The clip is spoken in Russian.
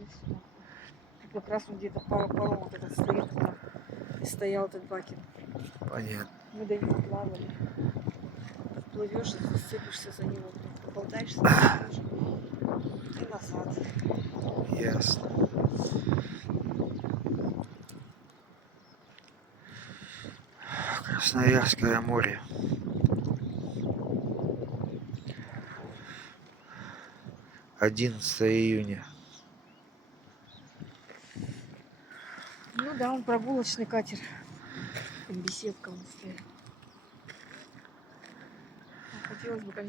добрались сюда. И как раз он где-то паром вот этот стоит там, и стоял этот бакин. Понятно. Мы до него плавали. Плывешь и зацепишься за него, поболтаешься, и назад. Ясно. Красноярское море. 11 июня. Ну да, он прогулочный катер. Там беседка он стоит. Хотелось бы, конечно.